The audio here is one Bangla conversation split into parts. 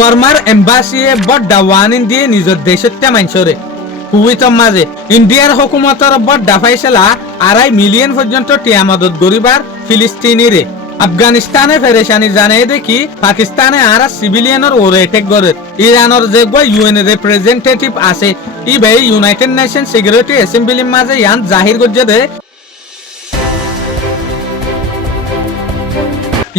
বর্মার এম্বাসিয়ে বড় ওয়ার্নিং দিয়ে নিজের দেশের মানছরে কুইতর মাঝে ইন্ডিয়ার হুকুমতর বড় ফাইসলা 2.5 মিলিয়ন পর্যন্ত টিয়া মদত গরিবার ফিলিস্তিনিরে আফগানিস্তানে ফেরেশানি জানাই দেখি পাকিস্তানে আর সিভিলিয়ানের ওরে অ্যাটাক করে ইরানের যে ইউএন রিপ্রেজেন্টেটিভ আছে ইবে ইউনাইটেড নেশন সিকিউরিটি অ্যাসেম্বলির মাঝে ইয়ান জাহির করছে দে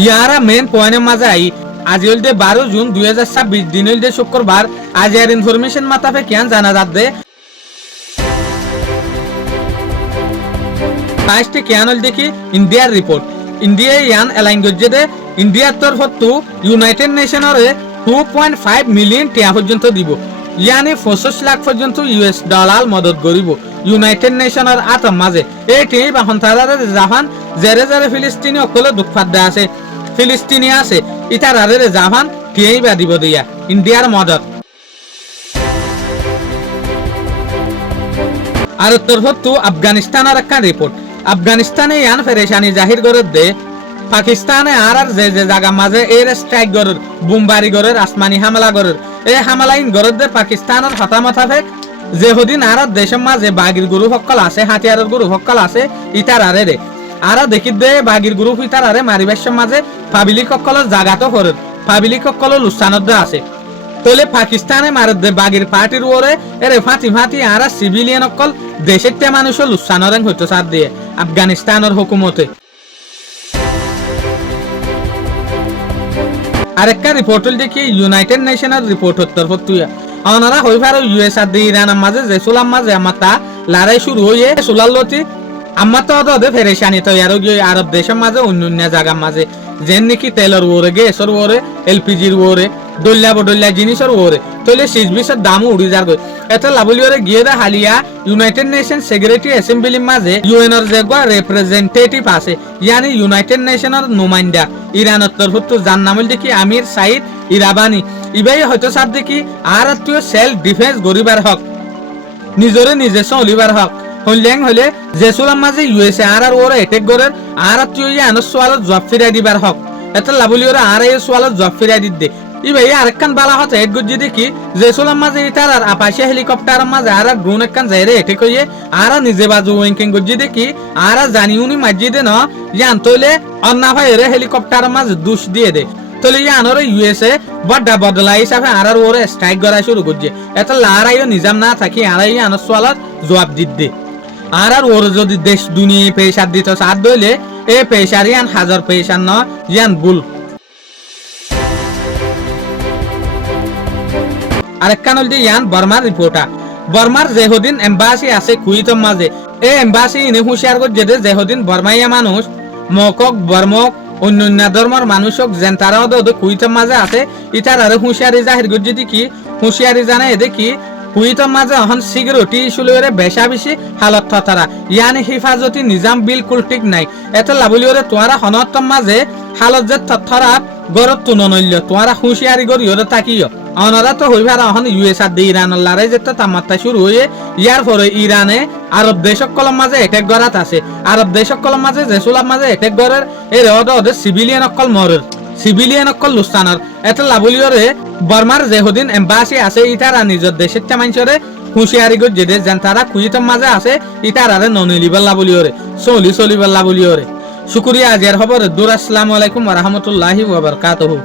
ইয়ারা মেন পয়েন্টের মাঝে আই আজ হল 12 জুন 2026 দিন হল শুক্রবার আজ এর ইনফরমেশন মাতাফে কেন জানা যাচ্ছে ফার্স্টে কেন হল দেখি ইন্ডিয়ার রিপোর্ট ইন্ডিয়া ইয়ান এলাইন করছে দে ইন্ডিয়ার তরফ ইউনাইটেড নেশনের 2.5 মিলিয়ন টিয়া পর্যন্ত দিব ইয়ানি 25 লাখ পর্যন্ত ইউএস ডলার মদত করিব ইউনাইটেড নেশনের আতম মাঝে এটি বাহন তারারে জাপান জেরে জেরে ফিলিস্তিনি অকলে দুঃখাদ্য আছে ফিলিস্তিনি আছে ইতারারে জাপান টিয়াই বা দিব দিয়া ইন্ডিয়ার মদত আর তরফ আফগানিস্তানের একটা রিপোর্ট আফগানিস্তানে ইয়ান ফেরেশানি জাহির করে দে পাকিস্তানে আর যে জায়গা মাঝে এর স্ট্রাইক গরের বুমবারি গরের আসমানি হামলা গরের এই হামলাইন গরের দে পাকিস্তানের হতামতাফে যে হদিন আর দেশের মাঝে বাগির গুরু সকল আছে হাতিয়ারের গুরু সকল আছে ইতারারে রে আর দেখি দে বাগির গুরু ইতারারে মারিবেশের মাঝে পাবলিক সকলের জায়গাতো করের পাবলিক সকল লুসানত আছে তোলে পাকিস্তানে মারে দে বাগির পার্টির ওরে এরে ফাঁতি ফাঁতি আর সিভিলিয়ান সকল দেশের তে মানুষের লুসানরেং হইতো সাথ দিয়ে আফগানিস্তানের হুকুমতে আরেকটা রিপোর্ট দেখি ইউনাইটেড নেশনের রিপোর্ট তরফ তুই ওনারা হইবার ইউএস আর ইরানের মাঝে যে সুলাম মাঝে আমার তা লড়াই শুরু হয়ে সুলালতি আমার তো ওদের ফেরেশানি তো আর আরব দেশের মাঝে অন্য জায়গার মাঝে যেন নাকি তেলের ওরে গ্যাসের ওরে এলপিজির ওরে দল্যা জিনিসের ওরে তলে সিজবিসের দামও উড়ি যার গই এত লাভলি ওরে গিয়ে দা হালিয়া ইউনাইটেড নেশন সিকিউরিটি অ্যাসেম্বলির মাঝে ইউএনর যে রিপ্রেজেন্টেটিভ আছে ইয়ানি ইউনাইটেড নেশনের নুমাইন্দা ইরানের তরফ তো যার নাম দেখি আমির সাইদ ইরাবানি ইবাই হয়তো সার দেখি আর তুই সেলফ ডিফেন্স গরিবার হক নিজরে নিজে চলিবার হক হইলেং হলে যে সুলাম মাঝে ইউএসএ আর ওরে অ্যাটাক করের আর তুই আনর সোয়ালত জব ফিরাই দিবার হক এত লাভলি ওরে আর এই সোয়ালত জব ফিরাই দিতে ইবাই আরেকখান বালা হতে এক গজি দেখি যে সুলাম মাঝে ইতার আর আপাশে হেলিকপ্টার মাঝে আর ড্রোন একখান যাইরে অ্যাটাক হইয়ে আর নিজে বাজু ওয়েঙ্কিং গজি দেখি আর জানিউনি মাজিদে ন ইয়ান তইলে অন্না ভাইরে হেলিকপ্টার মাঝে দুষ দিয়ে দে তলে ইয়ানর ইউএসএ বড় বদলা হিসাবে আর ওরে স্ট্রাইক করা শুরু করছে এত লারাইও নিজাম না থাকি আর আনর সোয়ালত জবাব দিতে আর ওর যদি দেশ দুনিয়া পেশার দিত সাথ দইলে এ পেশার ইয়ান হাজার পেশার ন ইয়ান বুল আরেকখান হল ইয়ান বর্মার রিপোর্টার বর্মার যেহদিন এম্বাসি আছে কুইতর মাঝে এই এম্বাসি ইনে হুঁশিয়ার করছে যেহদিন বর্মাইয়া মানুষ মকক বর্মক অন্য ধর্মের মানুষক যেন তারা কুইতর মাঝে আছে ইতার আর হুঁশিয়ারি জাহির করছে দেখি হুঁশিয়ারি জানে দেখি কুইতর মাঝে এখন সিকিউরিটি ইস্যু লইরে বেশা বেশি হালত থতারা ইয়ানি হিফাজতি নিজাম বিলকুল ঠিক নাই এত লাভলিওরে তোয়ারা হনতর মাঝে হালত যে থরা গরত তুননল্য তোয়ারা হুঁশিয়ারি গরিয়রে তাকিও ওনারা তো হইবার এখন ইউএস আর ইরানের লড়াই যেতে তামাত্রা শুরু হয়ে ইয়ার পরে ইরানে আরব দেশকলর মাঝে অ্যাটাক করাত আছে আরব দেশকলর মাঝে জেসুলার মাঝে অ্যাটাক করার এর ওদের সিভিলিয়ান অকল মরের সিভিলিয়ান অকল লুস্তানার এত লাভলিওরে বর্মার যেহদিন এম্বাসি আছে ইতারা নিজের দেশের চামাইছরে হুঁশিয়ারি করে যেতে যেন তারা কুইতর মাঝে আছে ইতারারে ননিলিবাল্লা বলিওরে চলিবাল্লা বলিওরে শুকুরিয়া আজিয়ার খবর দূর আসসালামু আলাইকুম ওয়া রাহমাতুল্লাহি ওয়া বারাকাতুহু।